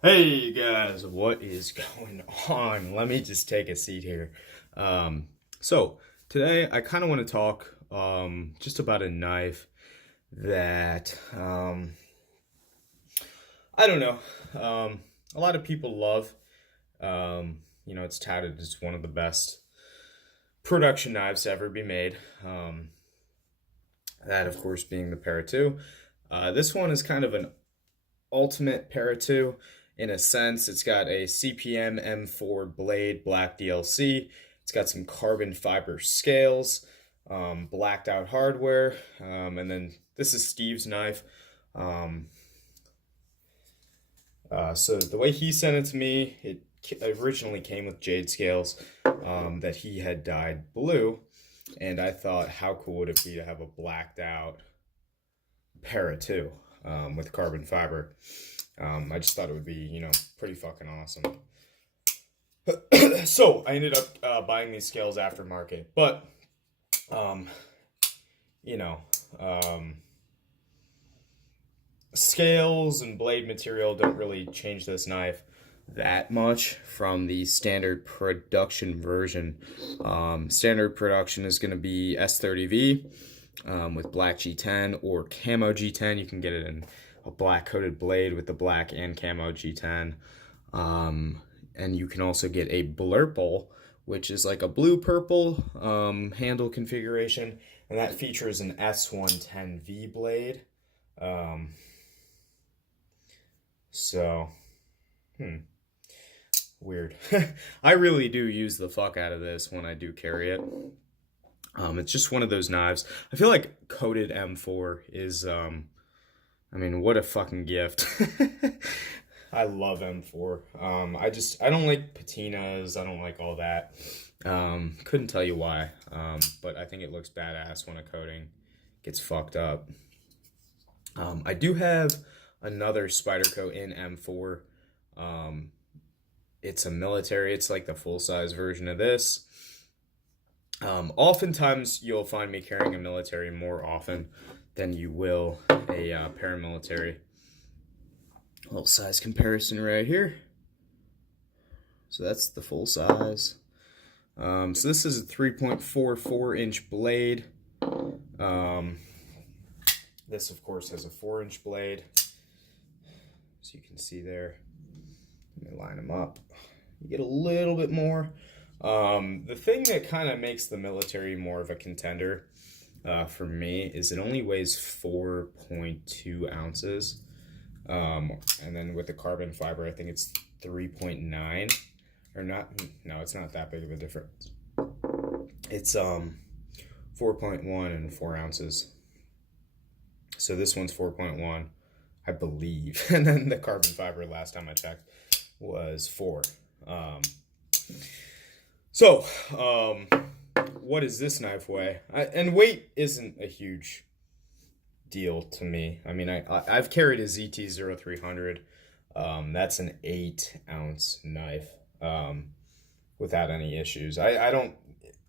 Hey guys, what is going on? Let me just take a seat here. So today I kind of want to talk just about a knife that I don't know. A lot of people love. It's touted as one of the best production knives to ever be made. That of course being the Para 2. This one is kind of an ultimate Para 2 in a sense. It's got a CPM M4 blade, black DLC. It's got some carbon fiber scales, blacked out hardware, and then this is Steve's knife. So the way he sent it to me, it originally came with jade scales that he had dyed blue, and I thought, how cool would it be to have a blacked out Para 2 with carbon fiber. I just thought it would be, pretty fucking awesome. So I ended up buying these scales aftermarket, but, you know, scales and blade material don't really change this knife that much from the standard production version. Standard production is going to be S30V with black G10 or camo G10. You can get it in a black coated blade with the black and camo G10. And you can also get a blurple, which is like a blue-purple handle configuration, and that features an S110V blade. Weird. I really do use the fuck out of this when I do carry it. It's just one of those knives. I feel like coated M4 is, what a fucking gift. I love M4. I don't like patinas. I don't like all that. Couldn't tell you why. But I think it looks badass when a coating gets fucked up. I do have another Spyderco in M4. It's a military. It's like the full-size version of this. Oftentimes you'll find me carrying a military more often than you will a paramilitary. Little size comparison right here. So that's the full size. So this is a 3.44 inch blade. This of course has a 4-inch blade. So you can see there. Let me line them up. You get a little bit more. The thing that kind of makes the military more of a contender for me is it only weighs 4.2 ounces. And then with the carbon fiber, I think it's 3.9 or not. No, it's not that big of a difference. It's 4.1 and 4 ounces. So this one's 4.1, I believe. And then the carbon fiber last time I checked was 4. What does this knife weigh? And weight isn't a huge deal to me. I mean, I've carried a ZT-0300. That's an 8-ounce knife without any issues. I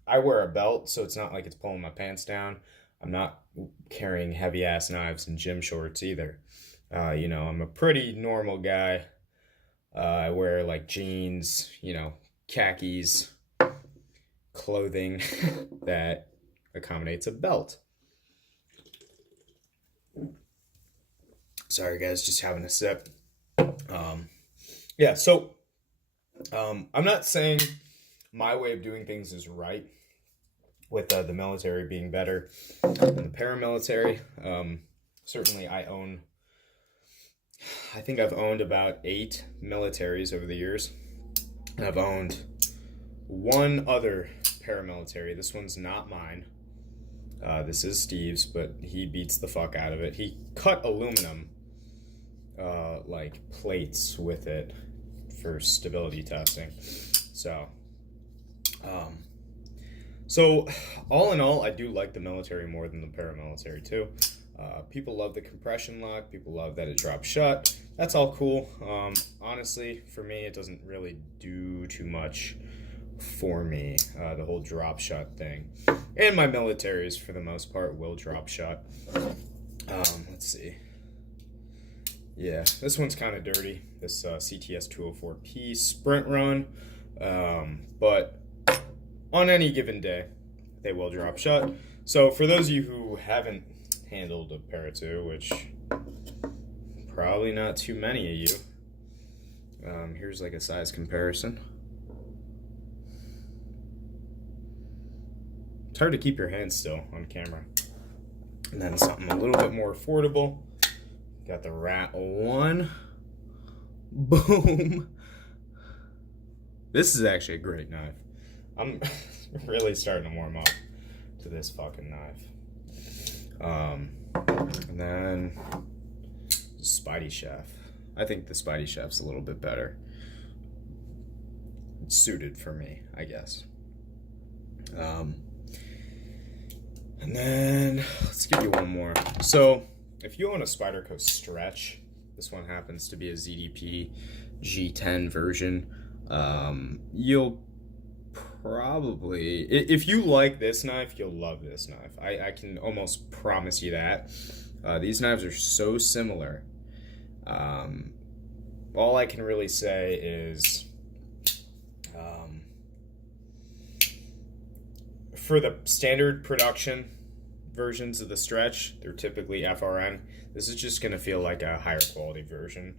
wear a belt, so it's not like it's pulling my pants down. I'm not carrying heavy-ass knives in gym shorts either. I'm a pretty normal guy. I wear like jeans, khakis, clothing that accommodates a belt. Sorry guys, just having a sip. I'm not saying my way of doing things is right with the military being better than the paramilitary. Certainly I think I've owned about 8 militaries over the years. And I've owned one other paramilitary. This one's not mine. This is Steve's, but he beats the fuck out of it. He cut aluminum, like plates with it for stability testing. So all in all, I do like the military more than the paramilitary too. People love the compression lock. People love that it drops shut. That's all cool. Honestly, for me, it doesn't really do too much for me, the whole drop shut thing. And my militaries, for the most part, will drop shut. Let's see. Yeah, this one's kind of dirty, this CTS 204P Sprint Run, but on any given day, they will drop shut. So for those of you who haven't handled a Para 2, which probably not too many of you, here's like a size comparison. It's hard to keep your hands still on camera. And then something a little bit more affordable. Got the Rat 1. Boom. This is actually a great knife. I'm really starting to warm up to this fucking knife. And then Spidey shaft. I think the Spidey shaft's a little bit better. It's suited for me, I guess. And then let's give you one more. So if you own a Spyderco Stretch, this one happens to be a ZDP G10 version. You'll probably, if you like this knife, you'll love this knife. I can almost promise you that. These knives are so similar. All I can really say is, for the standard production versions of the Stretch, they're typically FRN. This is just going to feel like a higher quality version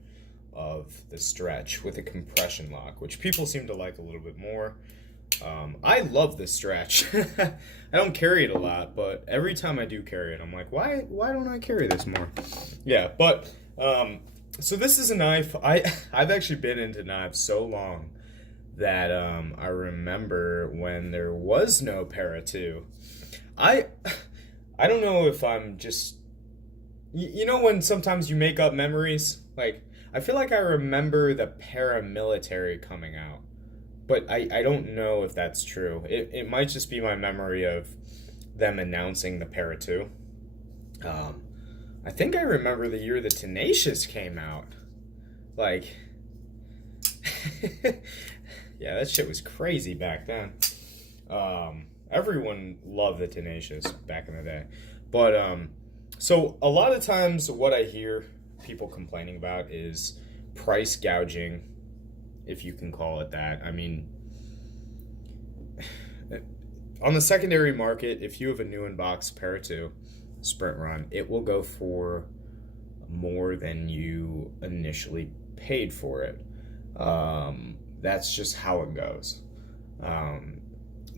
of the Stretch with a compression lock, which people seem to like a little bit more. I love this Stretch. I don't carry it a lot, but every time I do carry it, I'm like, why don't I carry this more? Yeah, but so this is a knife. I've actually been into knives so long that I remember when there was no Para 2. I don't know if I'm just, you know, when sometimes you make up memories. Like, I feel like I remember the paramilitary coming out, but I don't know if that's true. It might just be my memory of them announcing the Para 2. I think I remember the year the Tenacious came out. Like, yeah, that shit was crazy back then. Everyone loved the Tenacious back in the day. But, so a lot of times what I hear people complaining about is price gouging, if you can call it that. I mean, on the secondary market, if you have a new in-box Para 2 Sprint Run, it will go for more than you initially paid for it. That's just how it goes.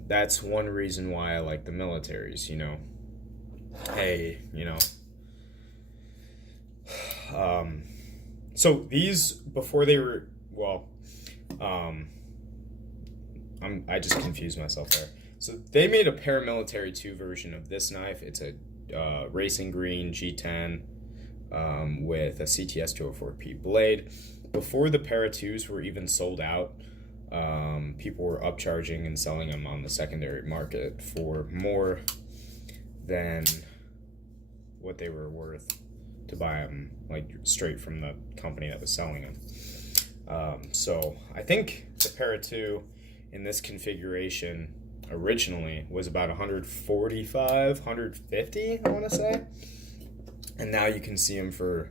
That's one reason why I like the militaries, you know. Hey, you know. So these, before they were, well, I just confused myself there. So they made a paramilitary 2 version of this knife. It's a racing green G10 with a CTS 204P blade. Before the Para 2s were even sold out, people were upcharging and selling them on the secondary market for more than what they were worth to buy them, like, straight from the company that was selling them. So I think the Para 2 in this configuration originally was about 145, 150, I want to say. And now you can see them for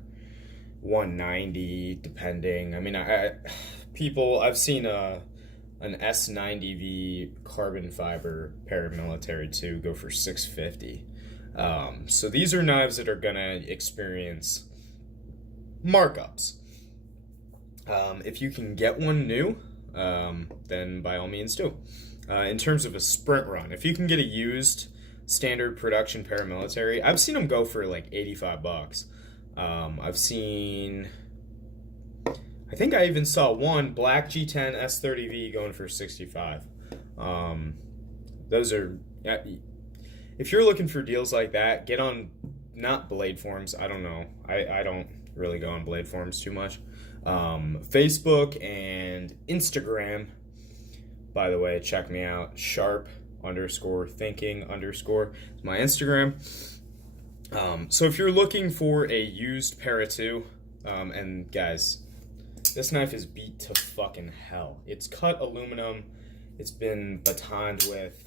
190, depending. I mean, I've seen an S90V carbon fiber paramilitary 2 go for 650. So these are knives that are gonna experience markups. If you can get one new, then by all means do. In terms of a Sprint Run, if you can get a used standard production paramilitary, I've seen them go for like $85. I've seen, I think I even saw one black G10 S30V going for 65. Those are, if you're looking for deals like that, get on, not Blade Forums, I don't know, I don't really go on Blade Forums too much. Facebook and Instagram, by the way, check me out, sharp_thinking_ is my Instagram. So if you're looking for a used Para 2, and guys, this knife is beat to fucking hell. It's cut aluminum. It's been batoned with,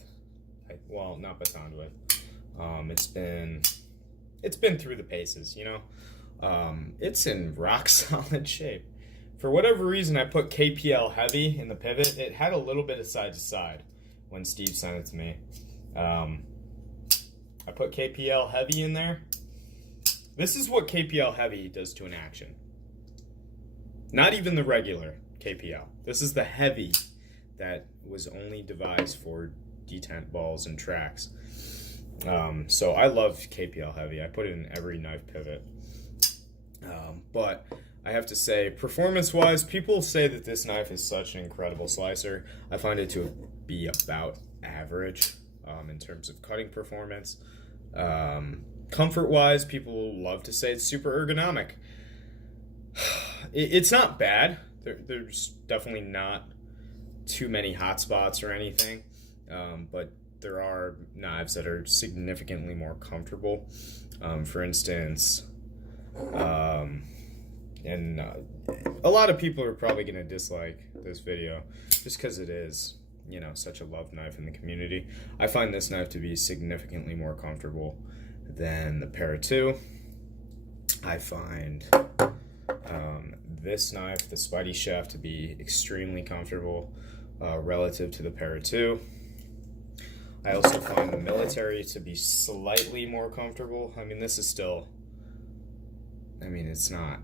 well, not batoned with. It's been through the paces, you know. It's in rock solid shape. For whatever reason, I put KPL heavy in the pivot. It had a little bit of side to side when Steve sent it to me. I put KPL heavy in there. This is what KPL heavy does to an action. Not even the regular KPL. This is the heavy that was only devised for detent balls and tracks. So I love KPL heavy. I put it in every knife pivot. But I have to say, performance-wise, people say that this knife is such an incredible slicer. I find it to be about average in terms of cutting performance. Comfort-wise, people love to say it's super ergonomic. It's not bad. There's definitely not too many hot spots or anything, but there are knives that are significantly more comfortable. For instance, and a lot of people are probably going to dislike this video just because it is, you know, such a loved knife in the community. I find this knife to be significantly more comfortable than the Para 2. I find this knife, the Spidey Chef, to be extremely comfortable relative to the Para 2. I also find the military to be slightly more comfortable. I mean, this is still, I mean, it's not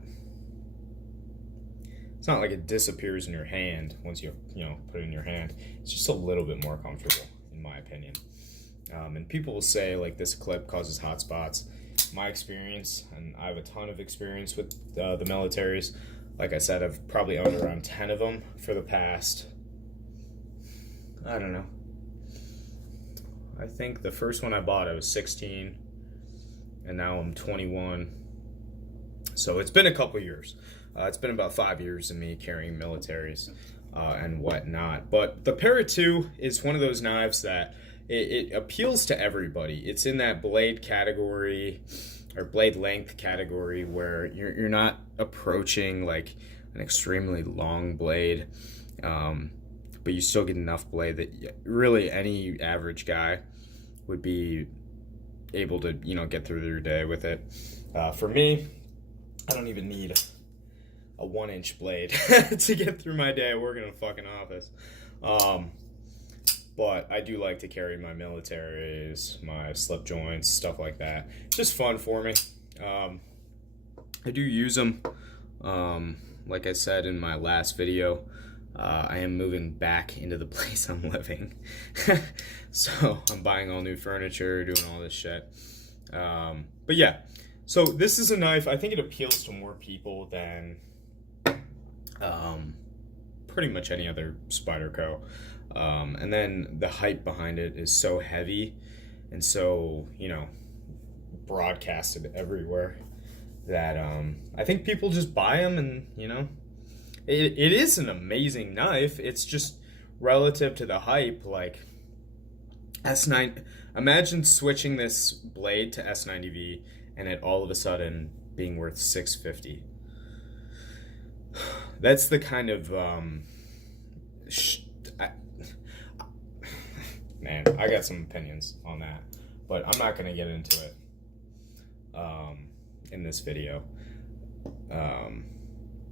like it disappears in your hand once you put it in your hand. It's just a little bit more comfortable, in my opinion. And people will say, like, this clip causes hot spots. My experience, and I have a ton of experience with the militaries. Like I said, I've probably owned around 10 of them for the past, I don't know. I think the first one I bought, I was 16, and now I'm 21. So it's been a couple years. It's been about 5 years of me carrying militaries and whatnot. But the Para 2 is one of those knives that it appeals to everybody. It's in that blade category or blade length category where you're not approaching like an extremely long blade, but you still get enough blade that really any average guy would be able to, you know, get through their day with it. For me, I don't even need a 1-inch blade to get through my day working in a fucking office. But I do like to carry my militaries, my slip joints, stuff like that. It's just fun for me. I do use them. Like I said in my last video, I am moving back into the place I'm living. So I'm buying all new furniture, doing all this shit. But yeah, so this is a knife, I think it appeals to more people than pretty much any other Spyderco. And then the hype behind it is so heavy and so, you know, broadcasted everywhere that I think people just buy them, and, you know, it is an amazing knife. It's just relative to the hype, like S9. Imagine switching this blade to S90V and it all of a sudden being worth $650. That's the kind of man, I got some opinions on that, but I'm not gonna get into it in this video.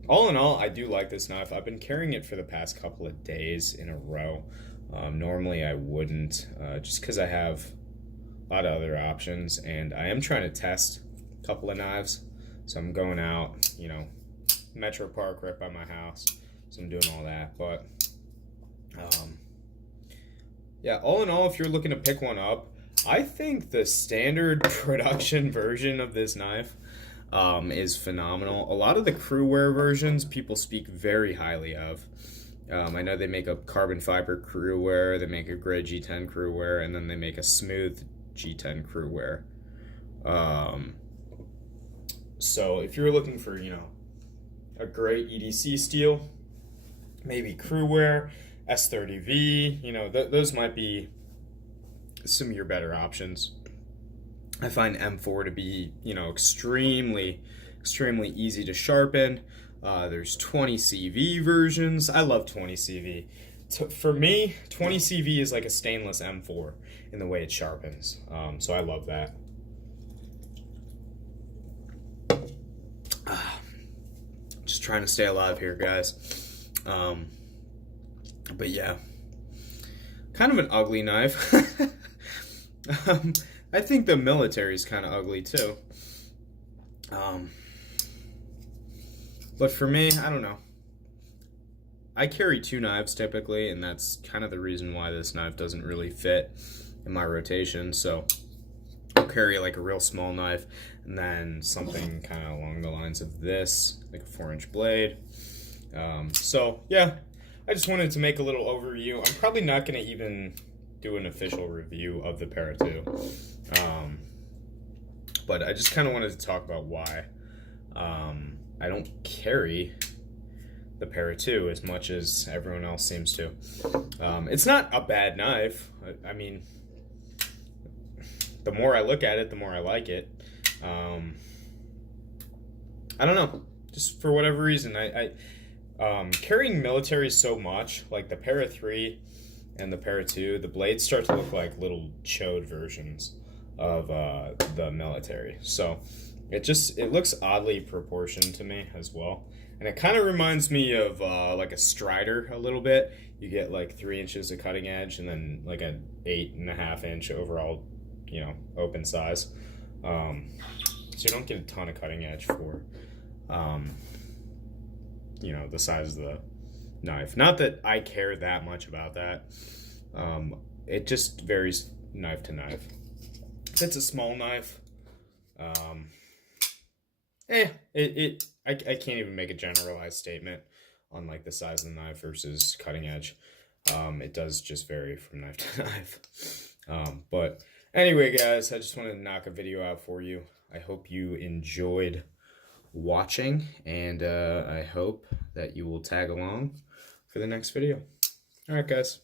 All in all, I do like this knife. I've been carrying it for the past couple of days in a row. Normally I wouldn't, just because I have a lot of other options, and I am trying to test a couple of knives. So I'm going out, you know, Metro Park right by my house, so I'm doing all that. But yeah, all in all, if you're looking to pick one up, I think the standard production version of this knife is phenomenal. A lot of the crew wear versions people speak very highly of. I know they make a carbon fiber crew wear, they make a gray G10 crew wear, and then they make a smooth G10 crew wear. So if you're looking for, you know, a great EDC steel, maybe crew wear, S30V, you know, those might be some of your better options. I find M4 to be, you know, extremely easy to sharpen. There's 20CV versions. I love 20CV. For me, 20CV is like a stainless M4 in the way it sharpens. So I love that. trying to stay alive here, guys. But yeah, kind of an ugly knife. I think the military's kind of ugly too. But for me, I don't know. I carry 2 knives typically, and that's kind of the reason why this knife doesn't really fit in my rotation. So I'll carry like a real small knife, and then something kind of along the lines of this, like a 4-inch blade. So yeah, I just wanted to make a little overview. I'm probably not going to even do an official review of the Para 2. But I just kind of wanted to talk about why I don't carry the Para 2 as much as everyone else seems to. It's not a bad knife. I mean, the more I look at it, the more I like it. I don't know. Just for whatever reason, carrying military so much, like the Para 3 and the Para 2, the blades start to look like little chode versions of the military. So it looks oddly proportioned to me as well. And it kind of reminds me of like a Strider a little bit. You get like 3 inches of cutting edge and then like an 8.5 inch overall, you know, open size. So you don't get a ton of cutting edge for, you know, the size of the knife. Not that I care that much about that. It just varies knife to knife. If it's a small knife, I can't even make a generalized statement on like the size of the knife versus cutting edge. It does just vary from knife to knife. But anyway, guys, I just wanted to knock a video out for you. I hope you enjoyed watching, and I hope that you will tag along for the next video. All right, guys.